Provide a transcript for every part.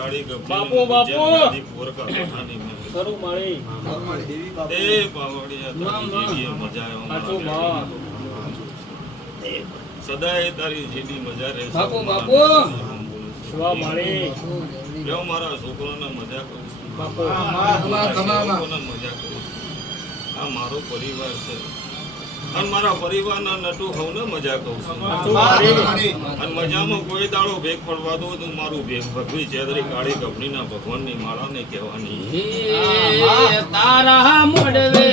કાળી ગભરી બાપુ બાપુ પોર કા કહાની મે કરું માળી દેવી બાપુ એ પાવડિયા તારી જેવી મજા આટો બા સદાય તારી જેવી મજા રહે બાપુ બાપુ શિવા માળી લ્યો મારા છોકરાના મજા કરું છું બાપુ છોકરાના મજા કરું છું આ મારો પરિવાર છે અને મારા પરિવારના નટુ હવને મજા કહું છું અને મજામાં કોઈ દાડો ભેગ પડવા દો તો મારું ભેગ ભગવી ચેદરી કાળી કપડીના ભગવાનની માળાને કહેવાની તારા મોડવે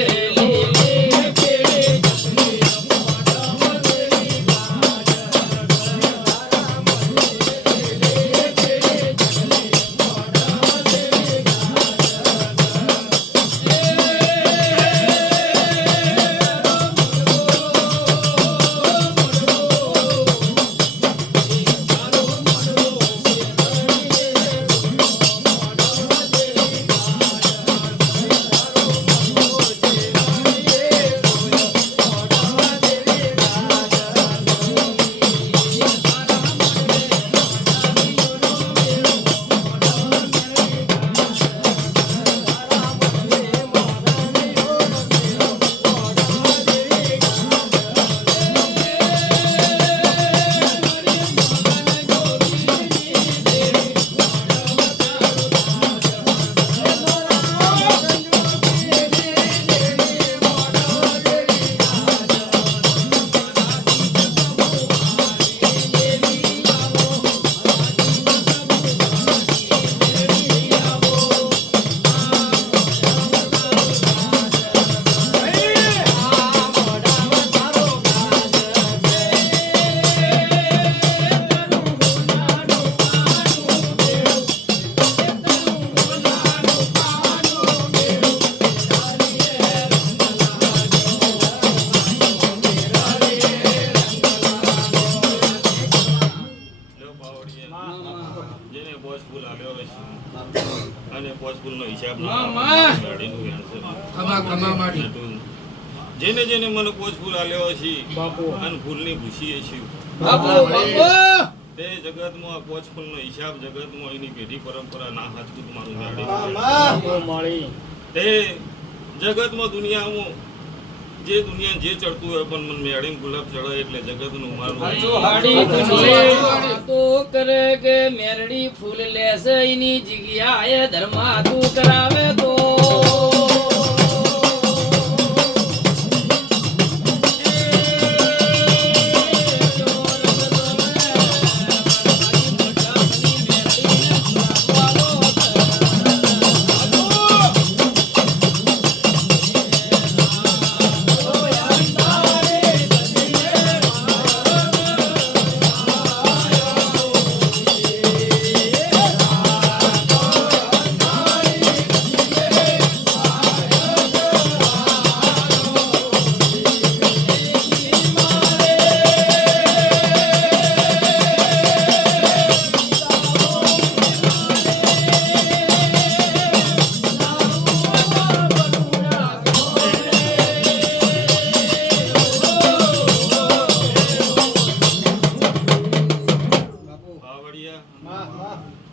જેને પોચ ફૂલ આવ્યો હોય અને પોચ ફૂલનો હિસાબ જેને જેને મને પોચ ફૂલ આલ્યો છે અને ફૂલની ભૂસીએ છે તે જગતમાં આ પોચ ફૂલનો હિસાબ જગતમાં એની પેઢી પરંપરા ના હાચકું મારું તે જગતમાં દુનિયામાં જે દુનિયા જે ચડતું હોય પણ મન મેળીમ ગુલાબ ચડે એટલે જગતનું મારું તો કરે કે મેરડી ફૂલ લેશે એની જગ્યાએ ધર્મા તું કરાવે તો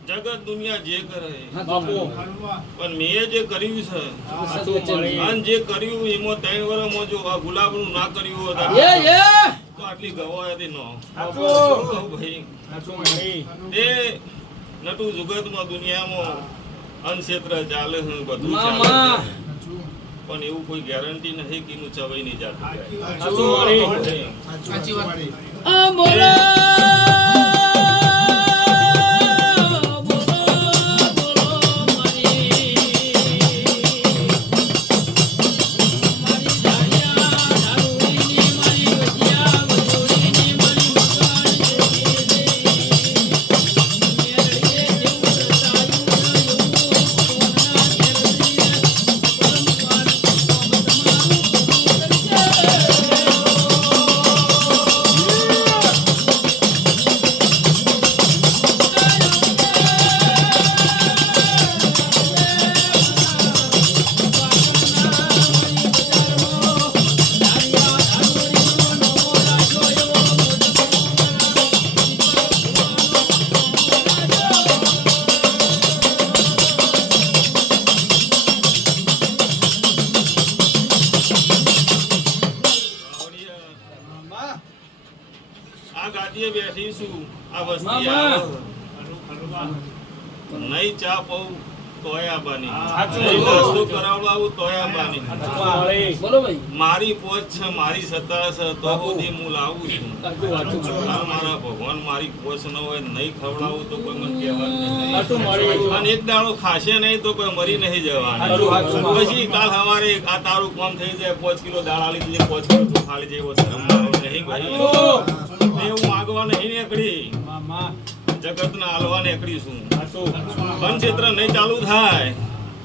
જગત દુનિયા જે કરે પણ મેં જે કર્યું છે અને જે કર્યું એમાં 3 વર્ષમાં જો આ ગુલાબનું ના કર્યું હોત તો આટલી ગવાય હતી ન ભાઈ તે નટુ જગતમાં દુનિયામાં અનક્ષેત્ર ચાલે છે બધું ચાલે પણ એવું કોઈ ગેરંટી નથી કે એનું ચવાઈ નહીં જાતું જઈશું આ વસ્તી આવે નહીં ચા પઉં તોય આબાની નહીં નાસ્તો કરાવડાવું તોય આબાની બોલો ભાઈ. મારી પોચ છે મારી સત્તા છે તો સુધી હું લાવું છું આ મારા ભગવાન મારી પોચ ન હોય નહીં ખવડાવું તો કોઈ મને કહેવાનું નહીં અને એક દાડો ખાશે નહીં તો કોઈ મરી નહીં જવાનું પછી કાલ સવારે આ તારું કામ થઈ જાય 5 કિલો દાળ આલી દીધી 5 કિલો ચોખા આલી જાય એવો શરમ નહીં ભાઈ એવું માગવા નહીં નીકળી જગતના હાલવા નીકળી છું વનક્ષેત્ર નહીં ચાલુ થાય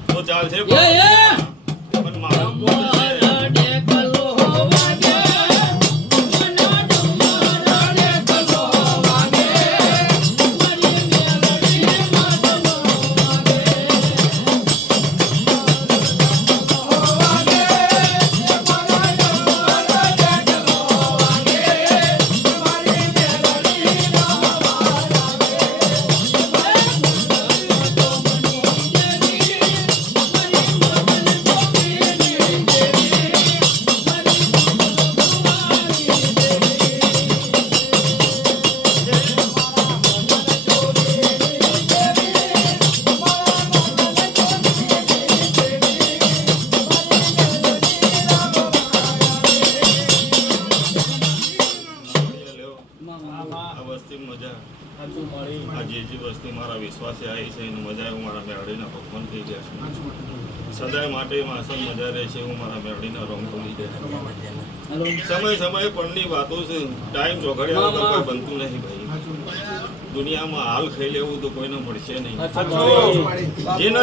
તો ચાલશે પણ મારું પોત છે આ વસ્તી મજા આ જે વસ્તી મારા વિશ્વાસે આવી છે એની મજા હું મારા મેળડીના ભગવાન થઈ ગયા છે સદાય માટે માસન મજા રહેશે હું મારા મેળડીના રોંગ ભૂલી ગયા સમય પણની વાતો છે ટાઈમ ચોઘડ્યા વગર કોઈ બનતું નહીં ભાઈ દુનિયામાં હાલ ખાઈ લેવું તો કોઈને મળશે નહીં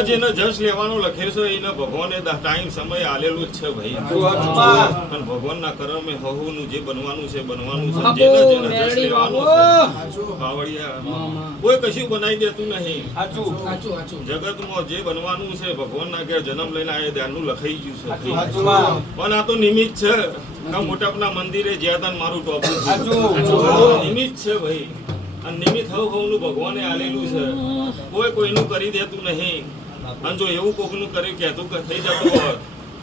જેને જશ લેવાનો લખેલ છે એને ભગવાને ટાઈમ સમય આલેલું જ છે ભાઈ અને ભગવાનના કર્મે હવનું જે બનવાનું છે જેને જશ લેવાનું છે બાવળિયા કોઈ કશું બનાવી દેતું નહીં જગતમાં જે બનવાનું છે ભગવાનના ઘેર જન્મ લઈને આવે ત્યાંનું લખાઈ ગયું છે પણ આ તો નિમિત્ત છે મોટાપના મંદિરે જ્યાં ત્યાં મારું ટોપું નિમિત્ત છે ભાઈ અને નિમિત્ત હવનું ભગવાને આલેલું છે કોઈ કોઈનું કરી દેતું નહીં અને જો એવું કોકનું કર્યું કહેતું કે થઈ જતું હોત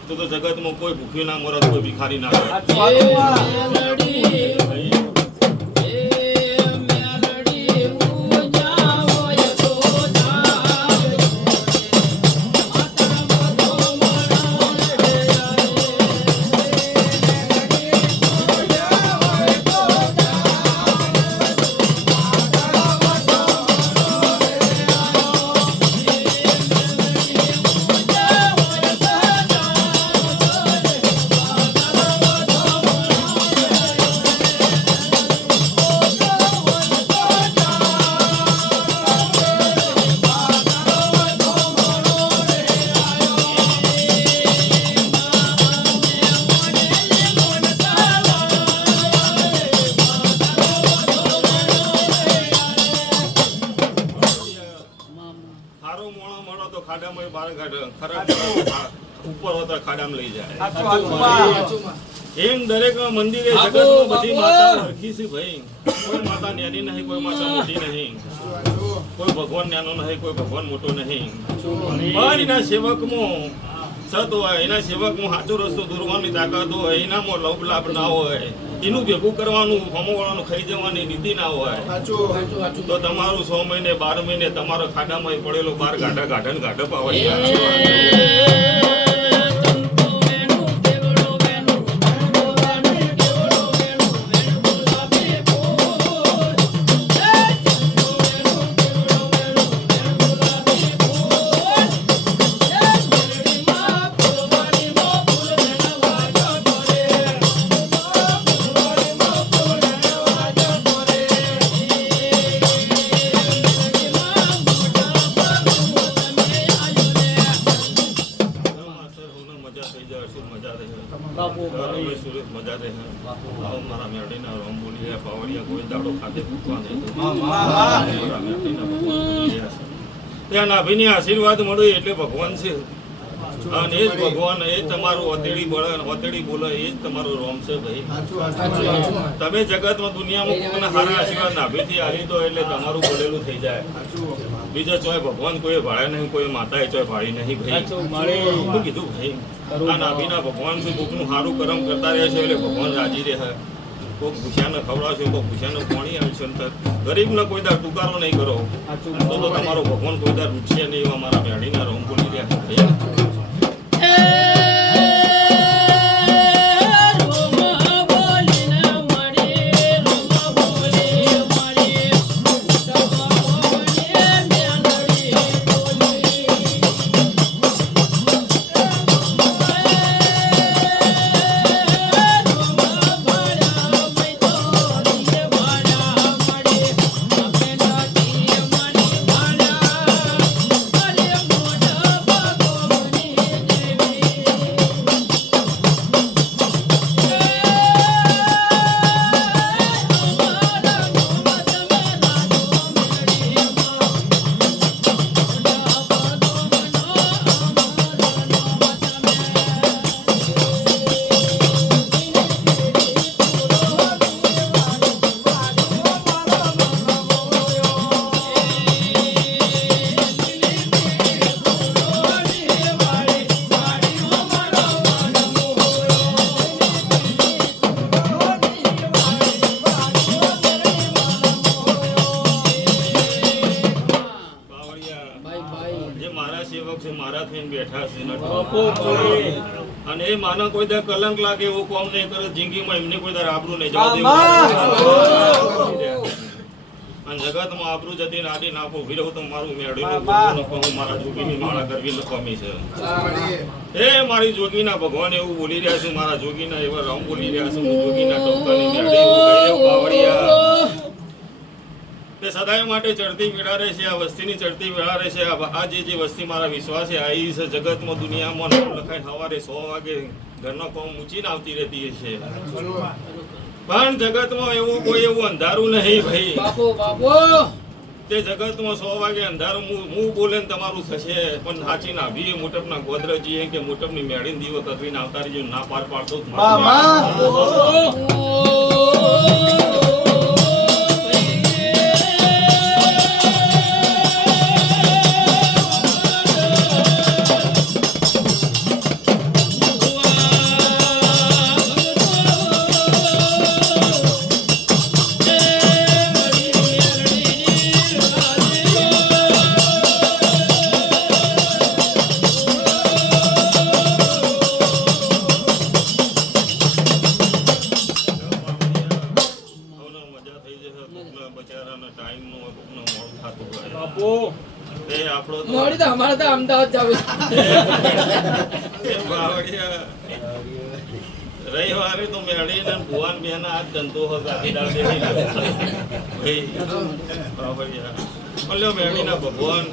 તો જગતમાં કોઈ ભૂખ્યું ના મરત કોઈ ભિખારી ના મળે ખાડામાં બાર ખરાબ ઉપર હોતા ખાડામાં લઈ જાય એમ દરેક મંદિરે જગતમાં બધી માતા હરખી છે ભાઈ કોઈ માતા નાની નહીં કોઈ માતા મોટી નહીં કોઈ ભગવાન નાનો નહીં કોઈ ભગવાન મોટો નહીં પણ એના સેવકમાં સત હોય એના સેવકમાં સાચો રસ્તો દોરવાની તાકાત હોય એનામાં લોભ લાભ ના હોય એનું ભેગું કરવાનું હોમવાનું ખાઈ જવાની નીતિ ના હોય તો તમારું 6 મહિને 12 મહિને તમારો ખાડામાં પડેલો બાર ગાઢા પાવડિયા મજા રહે મારા મેરડીના રોમ બોલી પાવડિયા કોઈ દાડો ખાતે ભૂખવા નહીં ત્યાં નાભીની આશીર્વાદ મળે એટલે ભગવાન છે અને એ જ ભગવાન એ તમારું ઓતેડી બોલે એ જ તમારો રોમ છે ભાઈ તમે જગતમાં દુનિયામાં કોઈના સારા આશીર્વાદ નાભીથી આલી દો એટલે તમારું બોલેલું થઈ જાય બીજો ચોય ભગવાન કોઈ ભાડે નહીં કોઈ માતાએ ચોય ભાડી નહીં ભાઈ શું કીધું ભાઈ આ નાભીના ભગવાન છે કોકનું સારું કર્મ કરતા રહે છે એટલે ભગવાન રાજી રહે કોઈક ભૂસ્યાને ખવડાવશો તો ભૂસ્યાને પાણી આવશે ને ગરીબને કોઈ દાર ટુકારો નહીં કરો તો તમારો ભગવાન કોઈ દાર રૂટશે નહીં એવા મારા મેળીના રોમ બોલી રહ્યા છે મારા થઈને બેઠા છે અને એ માનો કોઈ દર કલંક લાગે એવું કોમ નહીં કરે જિંદગીમાં એમને કોઈ દર આબરૂ નહીં જવા દેવું અને જગતમાં આબરૂ જતી નાડી નાખો ઉભી રહું તો મારું મેળવી મારા જોગીની માળા કરવી લખવાની છે એ મારી જોગીના ભગવાન એવું બોલી રહ્યા છે મારા જોગીના એવા રામ બોલી રહ્યા છે હું જોગીના ટોકાની મેળવી એવું બાવળિયા તે સદાય માટે ચડતી વેળા રહેશે આ વસ્તીની ચડતી વેળા રહેશે આ જે વસ્તી મારા વિશ્વાસે આવી છે જગતમાં દુનિયામાં નામ લખાય સવારે 100 વાગે ઘરનો કોમ ઊંચીને આવતી રહેતી છે પણ જગતમાં એવું કોઈ એવું અંધારું નહીં ભાઈ તે જગતમાં 100 વાગે અંધારું હું બોલે ને તમારું થશે પણ સાચી ના ભી મોટપના ગોદરજી કે મોટપની મેળીને દીવો કકરીને આવતા રહીજો ના પાર પાડતો રવિવારે તો મેળી ને ભુવાન બેન આ ધંધો મેળીના ભગવાન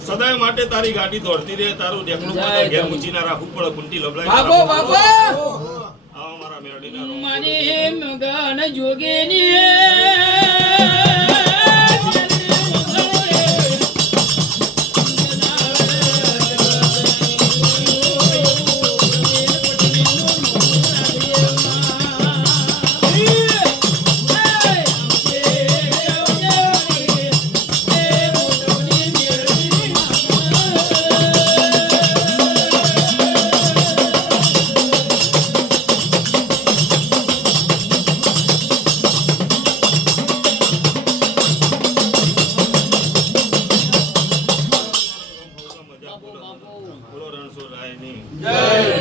સદાય માટે તારી ગાડી દોડતી રહે તારું ડેકનું ઘેર મૂચી ના રાખવું પડે કુંટી લબલાય આવા મારા મેળીના જોગેની જય